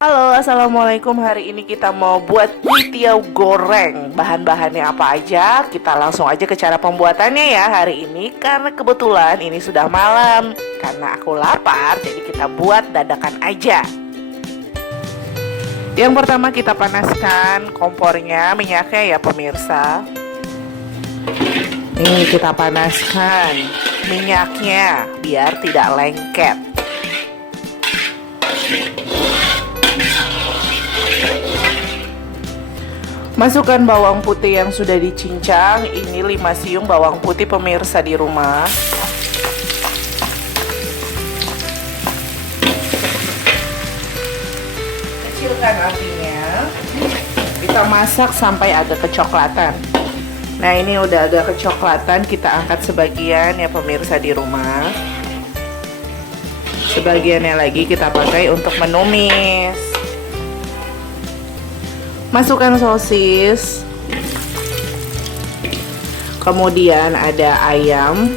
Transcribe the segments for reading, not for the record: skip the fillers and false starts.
Halo, assalamualaikum. Hari ini kita mau buat kuitiau goreng. Bahan-bahannya apa aja? Kita langsung aja ke cara pembuatannya ya hari ini. Karena kebetulan ini sudah malam. Karena aku lapar, jadi kita buat dadakan aja. Yang pertama kita panaskan kompornya, minyaknya ya pemirsa. Nih kita panaskan minyaknya biar tidak lengket. Masukkan bawang putih yang sudah dicincang. Ini 5 siung bawang putih pemirsa di rumah. Kecilkan apinya. Kita masak sampai agak kecoklatan. Nah ini udah agak kecoklatan. Kita angkat sebagian ya pemirsa di rumah. Sebagiannya lagi kita pakai untuk menumis. Masukkan sosis. Kemudian ada ayam.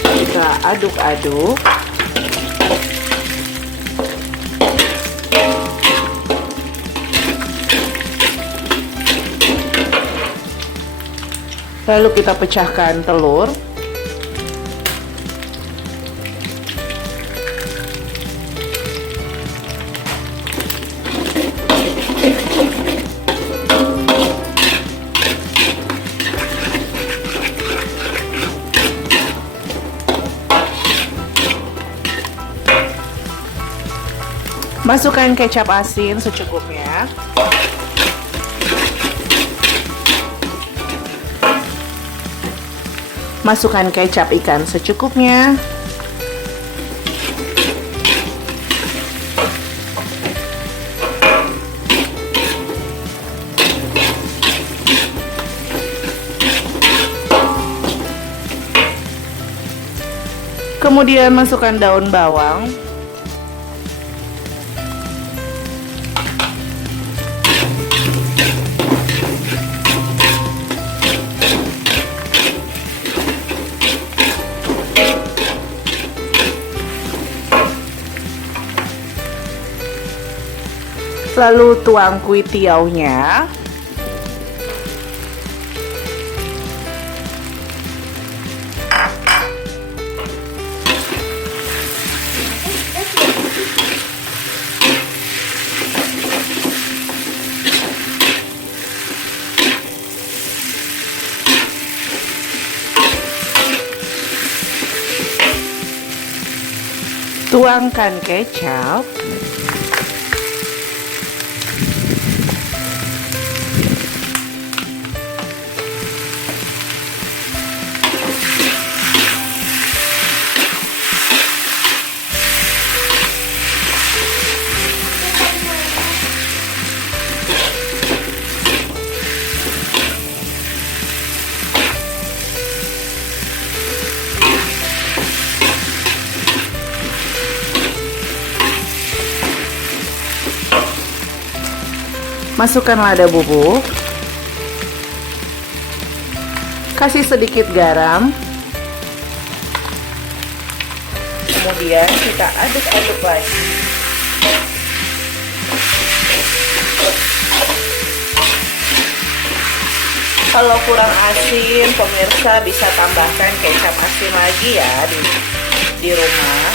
Kita aduk-aduk. Lalu kita pecahkan telur. Masukkan kecap asin secukupnya. Masukkan kecap ikan secukupnya. Kemudian masukkan daun bawang. Lalu tuang kuitiaunya. Tuangkan kecap. Masukkan lada bubuk. Kasih sedikit garam. Kemudian kita aduk-aduk lagi. Kalau kurang asin, pemirsa bisa tambahkan kecap asin lagi ya di rumah.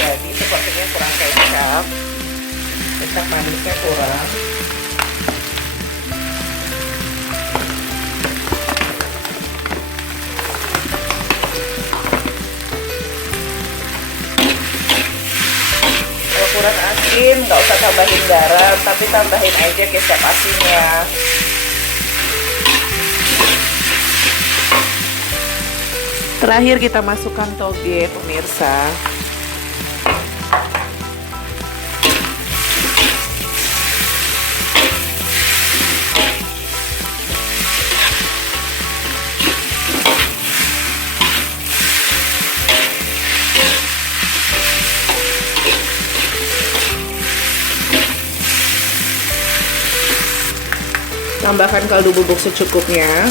Jadi sepertinya kurang kecap. Kecap manisnya kurang. Kalau kurang asin nggak usah tambahin garam, tapi tambahin aja kecap asinnya. Terakhir kita masukkan toge pemirsa. Tambahkan kaldu bubuk secukupnya.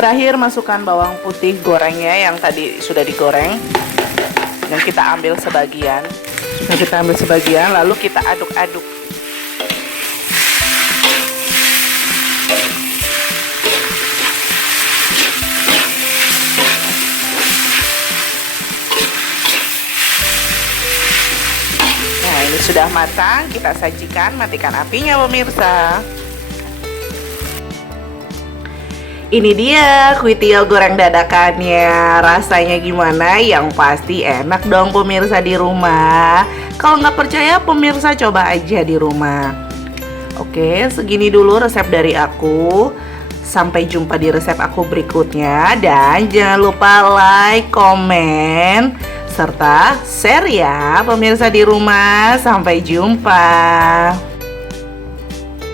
Terakhir masukkan bawang putih gorengnya yang tadi sudah digoreng. Dan kita ambil sebagian. Lalu kita aduk-aduk. Nah, ini sudah matang, kita sajikan, matikan apinya pemirsa. Ini dia kuitiau goreng dadakannya. Rasanya gimana? Yang pasti enak dong pemirsa di rumah. Kalau nggak percaya pemirsa coba aja di rumah. Oke, segini dulu resep dari aku. Sampai jumpa di resep aku berikutnya. Dan jangan lupa like, komen, serta share ya pemirsa di rumah. Sampai jumpa.